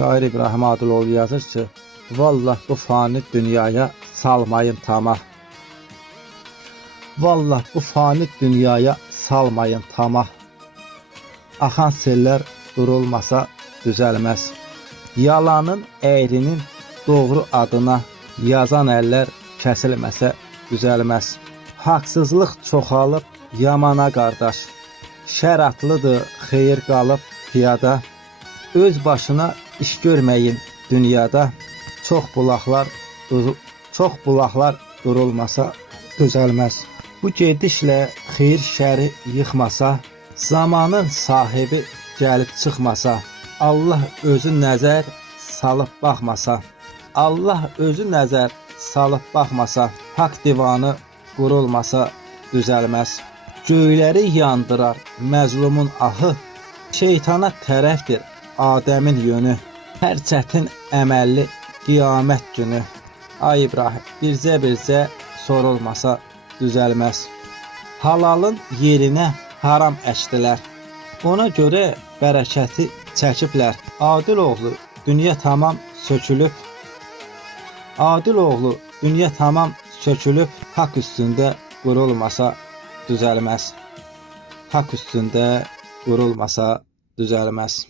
Şair İbrahim Adiloğlu yazır ki, vallah bu fani dünyaya salmayın tamah. Vallah bu fani dünyaya salmayın tamah. Axan sellər durulmasa düzəlməz. Yalanın, əyrinin doğru adına yazan əllər kəsilməsə düzəlməz. Haqsızlıq çoxalıb yamana qardaş. Şər atlıdır, xeyir qalıb piyada. Öz başına iş görməyin dünyada. Çox bulaqlar durulmasa düzəlməz. Bu gedişlə xeyir şəri yıxmasa, zamanın sahibi gəlib çıxmasa, Allah özü nəzər salıb baxmasa, Allah özü nəzər salıb baxmasa, haqq divanı qurulmasa düzəlməz. Göyləri yandırar məzlumun ahı, şeytana tərəfdir Adəmin yönü, hər çətin əməlli qiyamət günü. Ay İbrahim, bircə sorulmasa düzəlməz. Halalın yerinə haram əkdilər, ona görə bərəkəti çəkiblər. Adiloğlu dünya tamam sökülüb, Adiloğlu dünya tamam sökülüb, haqq üstündə qurulmasa düzəlməz. Haqq üstündə qurulmasa düzəlməz.